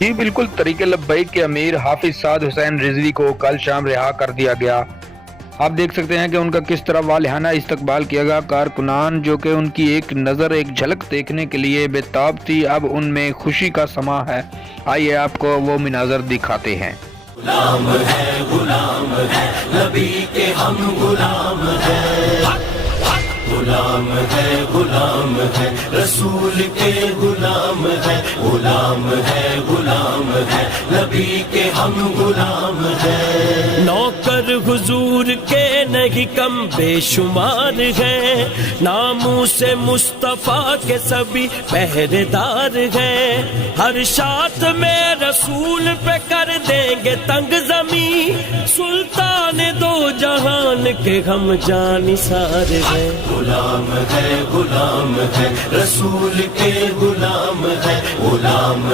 جی بالکل، طریق لبیک کے امیر حافظ سعد حسین رضوی کو کل شام رہا کر دیا گیا۔ آپ دیکھ سکتے ہیں کہ ان کا کس طرح والہانہ استقبال کیا گیا۔ کارکنان جو کہ ان کی ایک نظر ایک جھلک دیکھنے کے لیے بے تاب تھی، اب ان میں خوشی کا سما ہے۔ آئیے آپ کو وہ مناظر دکھاتے ہیں۔ غلام ہے نبی کے ہم غلام ہے، غلام ہے رسول کے غلام ہے، غلام ہے نبی کے ہم غلام ہے۔ نوکر حضور کے نہیں کم بے شمار ہیں، ناموں سے مصطفیٰ کے سبھی پہرے دار ہیں، ہر شاط میں رسول پہ کر دیں گے تنگ زمین، سلطان دو جہان کے ہم جانثار ہیں۔ غلام ہے رسول کے غلام ہے، غلام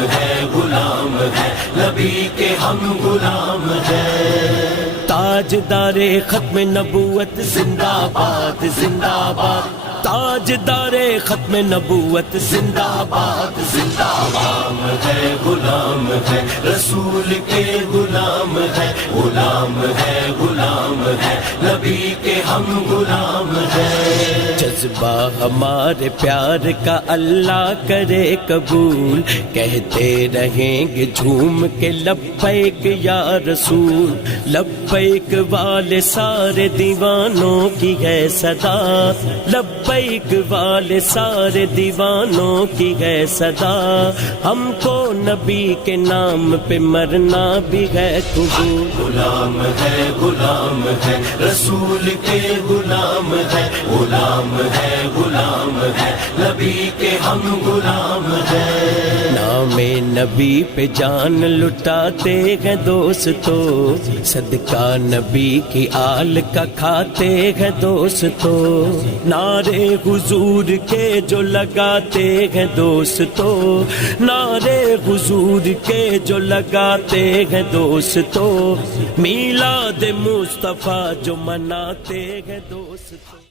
ہے نبی کے ہم غلام ہیں۔ تاجدار ختم نبوت زندہ باد زندہ باد، تاجدار ختم نبوت زندہ باد زندہ باد۔ غلام ہے رسول کے غلام ہے، غلام ہے نبی کے ہم غلام ہیں۔ جذبہ ہمارے پیار کا اللہ کرے قبول، کہتے رہیں گے جھوم کے لبیک یا رسول، لبیک والے سارے دیوانوں کی ہے صدا، لبیک والے سارے دیوانوں کی ہے صدا، ہم کو نبی کے نام پہ مرنا بھی ہے قبول۔ غلام ہے رسول کے غلام ہے، غلام ہے نبی کے ہم غلام ہیں۔ نام نبی پہ جان لٹاتے ہیں دوستو، صدقہ نبی کی آل کا کھاتے ہیں دوستو، نعرے حضور کے جو لگاتے ہیں دوستو، نعرے حضور کے جو لگاتے ہیں دوستو، میلاد مصطفیٰ جو مناتے ہیں دوستو۔